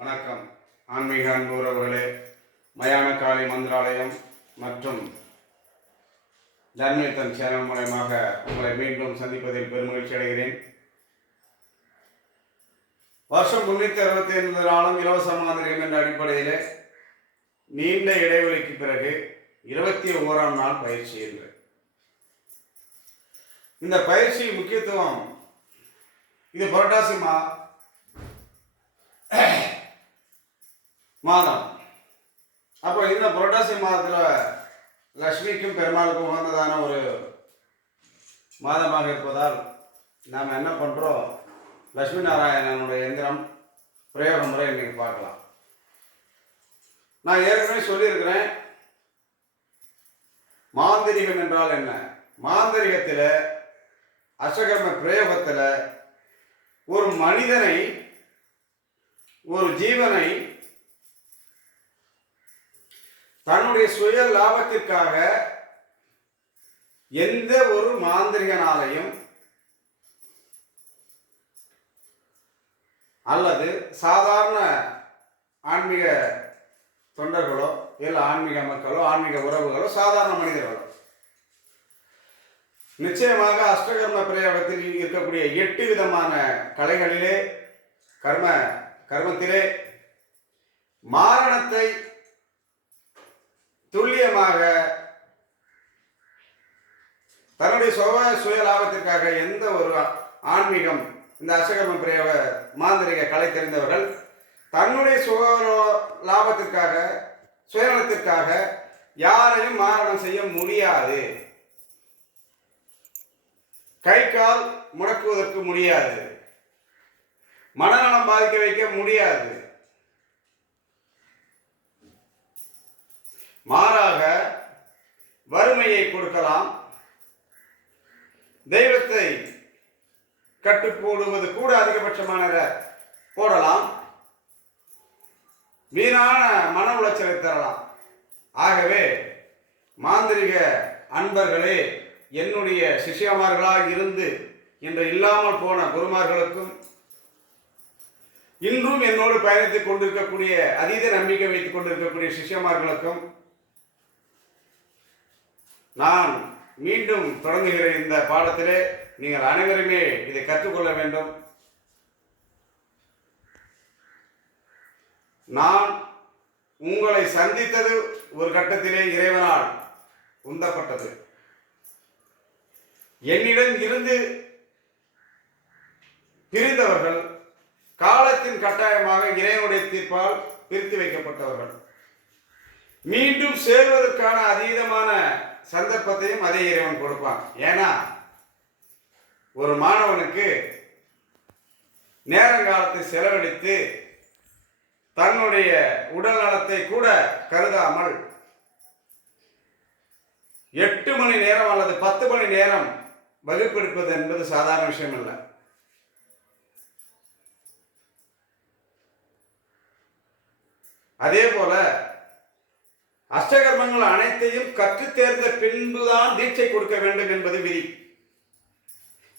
வணக்கம். ஆன்மீக அன்புறவர்களே உறவுகளே மயான காளி மந்திராலயம் மற்றும் தர்மேத்தன் சேனல் மூலயமாக உங்களை மீண்டும் சந்திப்பதில் பெருமகிழ்ச்சி அடைகிறேன். வருஷம் முன்னூற்றி அறுபத்தி ஐந்து நாளும் இலவச மாதிரியம் என்ற அடிப்படையில் நீண்ட இடைவெளிக்கு பிறகு இருபத்தி ஓராம் நாள் பயிற்சி என்று. இந்த பயிற்சி முக்கியத்துவம் இது புரட்டாசி மா மாதம். அப்போ இந்த புரட்டாசி மாதத்தில் லக்ஷ்மிக்கும் பெருமாளுக்கும் உகந்ததான ஒரு மாதமாக இருப்பதால் நாம் என்ன பண்ணுறோம் லக்ஷ்மி நாராயணனுடைய எந்திரம் பிரயோக முறை இன்றைக்கி பார்க்கலாம். நான் ஏற்கனவே சொல்லியிருக்கிறேன். மாந்திரிகம் என்றால் என்ன? மாந்திரிகத்தில் அசகர்ம பிரயோகத்தில் ஒரு மனிதனை ஒரு ஜீவனை தன்னுடைய சுய லாபத்திற்காக எந்த ஒரு மாந்திரிகனாலையும் அல்லது சாதாரண ஆன்மீக தொண்டர்களோ இல்லை ஆன்மீக மக்களோ ஆன்மீக உறவுகளோ சாதாரண மனிதர்களோ. நிச்சயமாக அஷ்டகர்ம பிரயோகத்தில் இருக்கக்கூடிய எட்டு விதமான கலைகளிலே கர்ம கர்மத்திலே மாரணத்தை துல்லியமாக தன்னுடைய சுவ சுய லாபத்திற்காக எந்த ஒரு ஆன்மீகம் இந்த அசகர்ம பிரேவ மாந்திரிக கலை தெரிந்தவர்கள் தன்னுடைய சுக லாபத்திற்காக சுயநலத்திற்காக யாரையும் மாரணம் செய்ய முடியாது. கை கால் முடக்குவதற்கு முடியாது. மனநலம் பாதிக்க வைக்க முடியாது. மாறாக வறுமையை கொடுக்கலாம். தெய்வத்தை கட்டுப்போடுவது கூட அதிகபட்சமான போடலாம். வீணான மன உளைச்சலை தரலாம். ஆகவே மாந்திரிக அன்பர்களே என்னுடைய சிஷ்யமார்களாக இருந்து இன்று இல்லாமல் போன குருமார்களுக்கும் இன்றும் என்னோடு பயணித்துக் கொண்டிருக்கக்கூடிய அதீத நம்பிக்கை வைத்துக் கொண்டிருக்கக்கூடிய சிஷ்யமார்களுக்கும் நான் மீண்டும் தொடங்குகிற இந்த பாடத்திலே. நீங்கள் அனைவருமே இதை கற்றுக்கொள்ள வேண்டும். நான் உங்களை சந்தித்தது ஒரு கட்டத்திலே இறைவனால் உந்தப்பட்டது. என்னிடம் இருந்து பிரிந்தவர்கள் காலத்தின் கட்டாயமாக இறைவனுடைய தீர்ப்பால் பிரித்து வைக்கப்பட்டவர்கள். மீண்டும் சேர்வதற்கான அதீதமான சந்தர்ப்பத்தையும் அதே இறைவன் கொடுப்பான். ஏன்னா ஒரு மாணவனுக்கு நேரங்காலத்தை செலவழித்து தன்னுடைய உடல் நலத்தை கூட கருதாமல் எட்டு மணி நேரம் அல்லது பத்து மணி நேரம் வகுப்பெடுப்பது என்பது சாதாரண விஷயம் அல்ல அதே போல அஷ்டகர்மங்கள் அனைத்தையும் கற்று தேர்ந்த பின்புதான் தீட்சை கொடுக்க வேண்டும் என்பது விதி.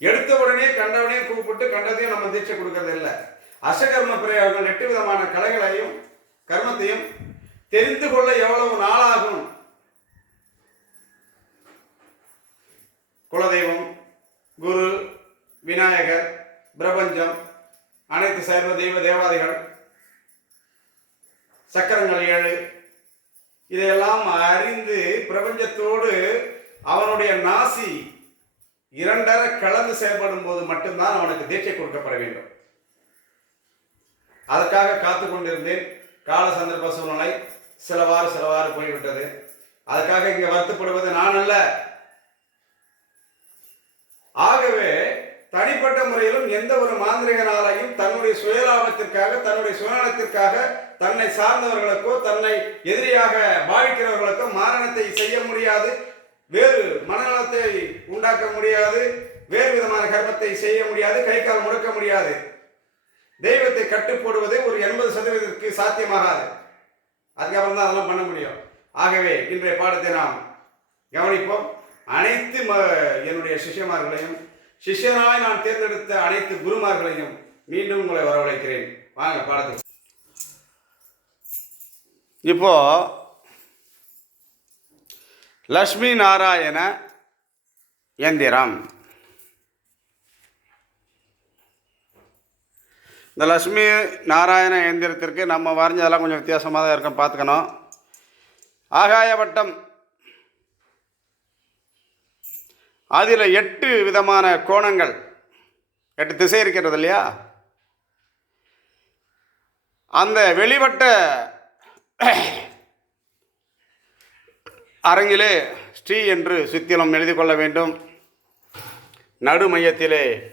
எடுத்த உடனே கண்டவனே கூப்பிட்டு கண்டதையும் நம்ம தீட்சை கொடுக்கறது இல்லை. அஷ்டகர்ம பிரயோகங்கள் எட்டு விதமான கலைகளையும் கர்மத்தையும் தெரிந்து கொள்ள எவ்வளவு நாளாகும்? குலதெய்வம் குரு விநாயகர் பிரபஞ்சம் அனைத்து சைவ தெய்வ தேவாதைகள் சக்கரங்கள் ஏழு இதையெல்லாம் அறிந்து பிரபஞ்சத்தோடு அவனுடைய நாசி இரண்டரை கலந்து செயல்படும் போது மட்டும்தான் அவனுக்கு தீட்சை கொடுக்கப்பட வேண்டும். அதற்காக காத்து கொண்டிருந்தேன். கால சந்தர்ப்ப சூழ்நிலை சிலவாறு சிலவாறு போய்விட்டது. அதுக்காக இங்கே வருத்தப்படுவது நான் அல்ல ஆகவே தனிப்பட்ட முறையிலும் எந்த ஒரு மாந்திரிகனாலையும் தன்னுடைய சுயலாபத்திற்காக தன்னுடைய சுயநலத்திற்காக தன்னை சார்ந்தவர்களுக்கோ தன்னை எதிரியாக பாவிக்கிறவர்களுக்கோ மாரணத்தை செய்ய முடியாது. வேறு மனநலத்தை உண்டாக்க முடியாது. வேறு விதமான கர்மத்தை செய்ய முடியாது. கை கால் முடக்க முடியாது. தெய்வத்தை கட்டுப்போடுவது ஒரு எண்பது சதவீதத்திற்கு சாத்தியமாகாது. அதுக்கப்புறம் தான் அதெல்லாம் பண்ண முடியும். ஆகவே இன்றைய பாடத்தை நாம் கவனிப்போம். அனைத்து ம என்னுடைய சிஷ்யமார்களையும் சிஷ்யனாய் நான் தேர்ந்தெடுத்த அனைத்து குருமார்களையும் மீண்டும் உங்களை வரவழைக்கிறேன். வாங்க பாடத்துக்கு இப்போ லக்ஷ்மி நாராயண எந்திரம். இந்த லக்ஷ்மி நாராயண எந்திரத்திற்கு நம்ம வரைஞ்சதெல்லாம் கொஞ்சம் வித்தியாசமாக தான் இருக்கும் பார்த்துக்கணும். ஆகாயவட்டம் அதில் எட்டு விதமான கோணங்கள். எட்டு திசை இருக்கிறது இல்லையா? அந்த வெளிவட்ட அரங்கிலே ஸ்ரீ என்று சுத்திலம் எழுதி கொள்ள வேண்டும். நடு மையத்திலே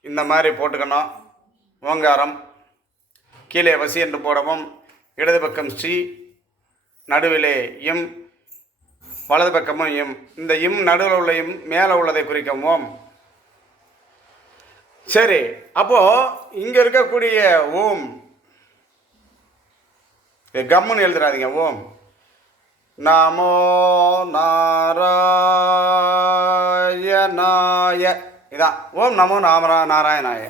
இந்த மாதிரி போட்டுக்கணும். ஓங்காரம். கீழே வசி என்று போடவும். இடது பக்கம் ஸ்ரீ. நடுவிலே எம். வலது பக்கமும் இம். இந்த இம் நடுவில் உள்ள இம் மேலே உள்ளதை குறிக்கும். ஓம். சரி அப்போது இங்கே இருக்கக்கூடிய ஓம். இது கம்முன்னு எழுதுறாதீங்க ஓம். நமோ நாராயணாய. இதான் ஓம் நமோ நாமரா நாராயணாய.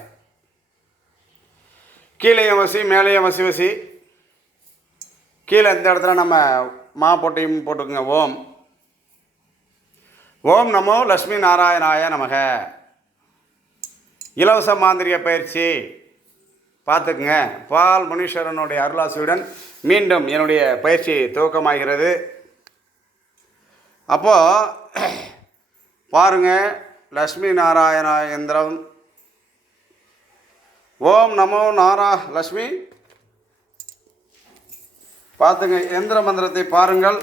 கீழேயும் வசி மேலேயும் வசி வசி. கீழே இந்த இடத்துல நம்ம மா போட்டையும் போட்டுக்கோங்க ஓம். ஓம் நமோ லக்ஷ்மி நாராயணாய நமக. இலவச மாந்திரிய பயிற்சி. பார்த்துக்குங்க. பால் முனீஸ்வரனுடைய அருளாசியுடன் மீண்டும் என்னுடைய பயிற்சி துவக்கமாகிறது. அப்போது பாருங்கள் லக்ஷ்மி நாராயண எந்திரம். ஓம் நமோ நாரா லக்ஷ்மி. பார்த்துங்க எந்திர மந்திரத்தை பாருங்கள்.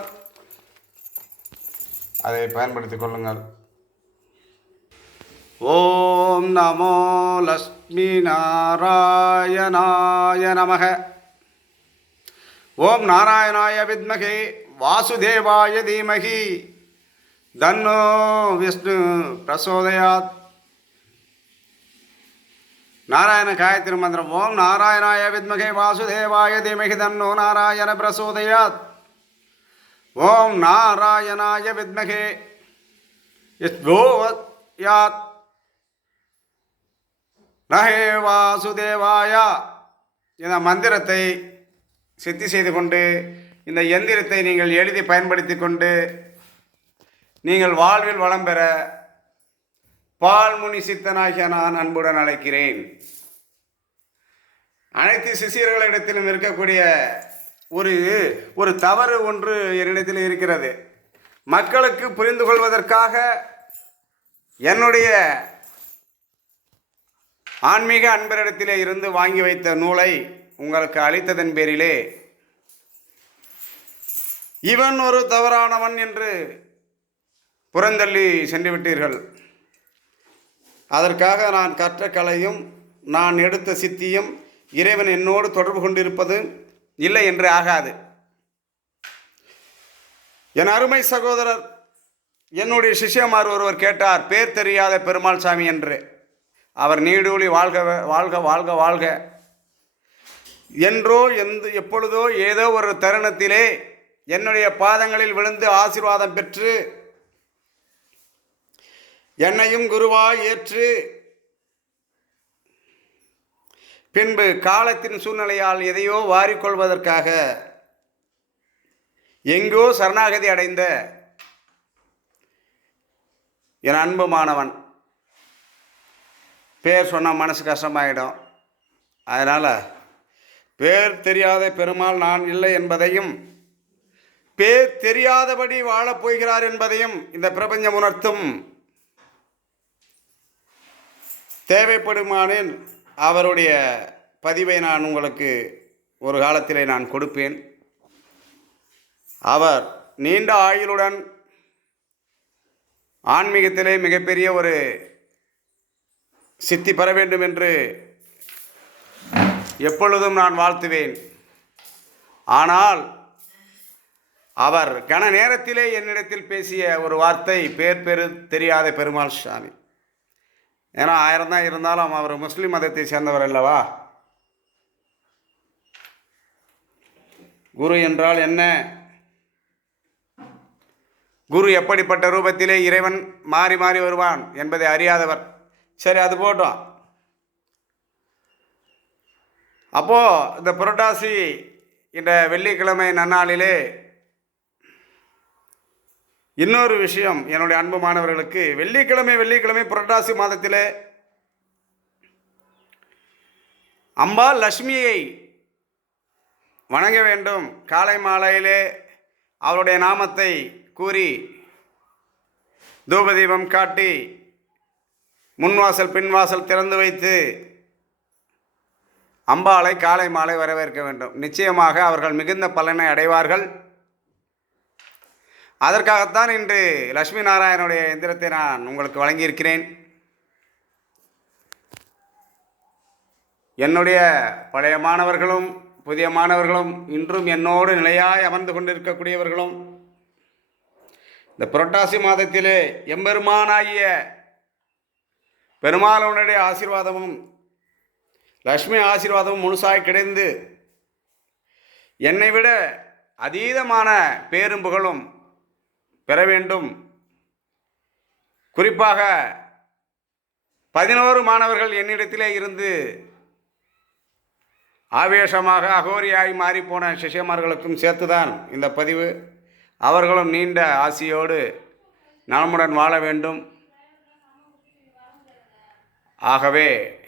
அதை பயன்படுத்திக் கொள்ளுங்கள். ஓம் நமோ லக்ஷ்மி நாராயணாய நமக. ஓம் நாராயணாய வித்மகே வாசுதேவாய தீமகி. தன்னோ விஷ்ணு பிரசோதயாத். நாராயண காயத்ரி மந்திரம் ஓம் நாராயணாய வித்மகே வாசுதேவாய தீமகி. தன்னோ நாராயண பிரசோதயாத். ஓம் நாராயணாய வித்மகே. யாத் நகே வாசுதேவாயா இந்த மந்திரத்தை சித்தி செய்து கொண்டு இந்த எந்திரத்தை நீங்கள் எழுதி பயன்படுத்தி கொண்டு நீங்கள் வாழ்வில் வளம் பெற பால்முனி சித்தனாகிய நான் அன்புடன் அழைக்கிறேன். அனைத்து சிசியர்களிடத்திலும் இருக்கக்கூடிய ஒரு ஒரு தவறு ஒன்று என்னிடத்தில் இருக்கிறது. மக்களுக்கு புரிந்து கொள்வதற்காக என்னுடைய ஆன்மீக அன்பரிடத்திலே இருந்து வாங்கி வைத்த நூலை உங்களுக்கு அளித்ததன் பேரிலே இவன் ஒரு தவறானவன் என்று புறந்தள்ளி சென்று விட்டீர்கள் அதற்காக நான் கற்ற கலையும் நான் எடுத்த சித்தியும் இறைவன் என்னோடு தொடர்பு கொண்டிருப்பது இல்லை என்று ஆகாது. என் அருமை சகோதரர் என்னுடைய சிஷ்யமார் ஒருவர் கேட்டார் பேர் தெரியாத பெருமாள் சாமி என்று. அவர் நீடூழி வாழ்க வாழ்க வாழ்க வாழ்க. என்றோ எந்த எப்பொழுதோ ஏதோ ஒரு தருணத்திலே என்னுடைய பாதங்களில் விழுந்து ஆசீர்வாதம் பெற்று என்னையும் குருவாய் ஏற்று பின்பு காலத்தின் சூழ்நிலையால் எதையோ வாரிக்கொள்வதற்காக எங்கோ சரணாகதி அடைந்த என் அன்பு மாணவன். பேர் சொன்னால் மனசு கஷ்டமாயிடும். அதனால் பேர் தெரியாத பெருமாள் நான் இல்லை என்பதையும் பேர் தெரியாதபடி வாழப் போகிறார் என்பதையும் இந்த பிரபஞ்சம் உணர்த்தும். தேவைப்படுமானேன் அவருடைய பதிவை நான் உங்களுக்கு ஒரு காலத்திலே நான் கொடுப்பேன். அவர் நீண்ட ஆயுளுடன் ஆன்மீகத்திலே மிகப்பெரிய ஒரு சித்தி பெற வேண்டும் என்று எப்பொழுதும் நான் வாழ்த்துவேன். ஆனால் அவர் கன நேரத்திலே என்னிடத்தில் பேசிய ஒரு வார்த்தை பேர் பெரு தெரியாத பெருமாள் சாமி. ஏன்னா ஆயிரம் தான் இருந்தாலும் அவர் முஸ்லீம் மதத்தை சேர்ந்தவர் அல்லவா? குரு என்றால் என்ன? குரு எப்படிப்பட்ட ரூபத்திலே இறைவன் மாறி மாறி வருவான் என்பதை அறியாதவர். சரி அது போட்டோம். அப்போது இந்த புரட்டாசி இந்த வெள்ளிக்கிழமை நன்னாளிலே இன்னொரு விஷயம் என்னுடைய அன்பு மாணவர்களுக்கு வெள்ளிக்கிழமை வெள்ளிக்கிழமை புரட்டாசி மாதத்திலே அம்பா லக்ஷ்மியை வணங்க வேண்டும். காலை மாலையிலே அவருடைய நாமத்தை கூறி தூபதீபம் காட்டி முன்வாசல் பின்வாசல் திறந்து வைத்து அம்பாளை காலை மாலை வரவேற்க வேண்டும். நிச்சயமாக அவர்கள் மிகுந்த பலனை அடைவார்கள். அதற்காகத்தான் இன்று லட்சுமி நாராயணனுடைய எந்திரத்தை நான் உங்களுக்கு வழங்கியிருக்கிறேன். என்னுடைய பழைய மாணவர்களும் புதிய மாணவர்களும் இன்றும் என்னோடு நிலையாய் அமர்ந்து கொண்டிருக்கக்கூடியவர்களும் இந்த புரட்டாசி மாதத்திலே எம்பெருமானாகிய பெருமாளவனுடைய ஆசீர்வாதமும் லக்ஷ்மி ஆசீர்வாதமும் முழுசாய் கிடைந்து என்னை விட அதீதமான பேரும் புகழும் பெற வேண்டும். குறிப்பாக பதினோரு மாணவர்கள் என்னிடத்திலே இருந்து ஆவேசமாக அகோரியாய் மாறிப்போன சிஷ்யமார்களுக்கும் சேர்த்துதான் இந்த பதிவு. அவர்களும் நீண்ட ஆசியோடு நலமுடன் வாழ வேண்டும். ஆகவே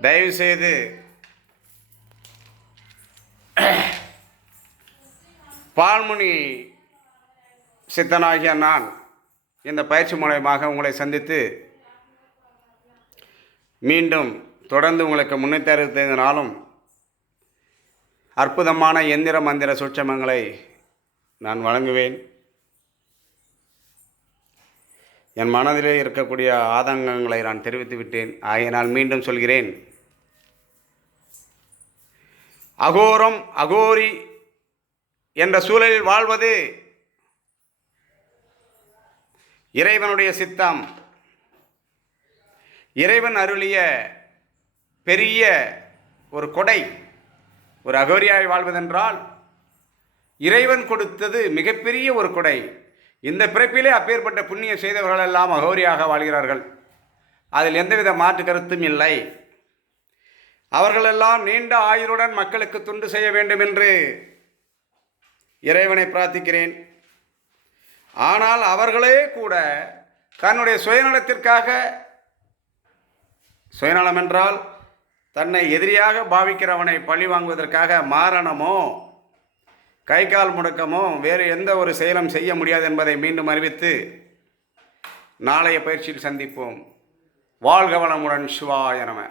தயவுசெய்து பால்முனி சித்தனாகிய நான் இந்த பயிற்சி மூலயமாக உங்களை சந்தித்து மீண்டும் தொடர்ந்து உங்களுக்கு முன்னூற்றி அறுபத்தைந்து நாளும் அற்புதமான எந்திர மந்திர சூட்சமங்களை நான் வழங்குவேன். என் மனதிலே இருக்கக்கூடிய ஆதங்கங்களை நான் தெரிவித்து விட்டேன். ஆகையினால் மீண்டும் சொல்கிறேன். அகோரம் அகோரி என்ற சூழலில் வாழ்வது இறைவனுடைய சித்தம். இறைவன் அருளிய பெரிய ஒரு கொடை ஒரு அகோரியாய் வாழ்வதென்றால் இறைவன் கொடுத்தது மிகப்பெரிய ஒரு கொடை. இந்த பிறப்பிலே அப்பேற்பட்ட புண்ணியம் செய்தவர்களெல்லாம் அகோரியாக வாழ்கிறார்கள். அதில் எந்தவித மாற்று கருத்தும் இல்லை. அவர்களெல்லாம் நீண்ட ஆயுளுடன் மக்களுக்கு துண்டு செய்ய வேண்டும் என்று இறைவனை பிரார்த்திக்கிறேன். ஆனால் அவர்களே கூட தன்னுடைய சுயநலத்திற்காக சுயநலம் என்றால் தன்னை எதிரியாக பாவிக்கிறவனை பழி வாங்குவதற்காக மாரணமோ கை கால் முடக்கமோ வேறு எந்த ஒரு செயலும் செய்ய முடியாது என்பதை மீண்டும் அறிவித்து நாளைய பயிற்சியில் சந்திப்போம். வாழ்க வளமுடன் சிவாய நம.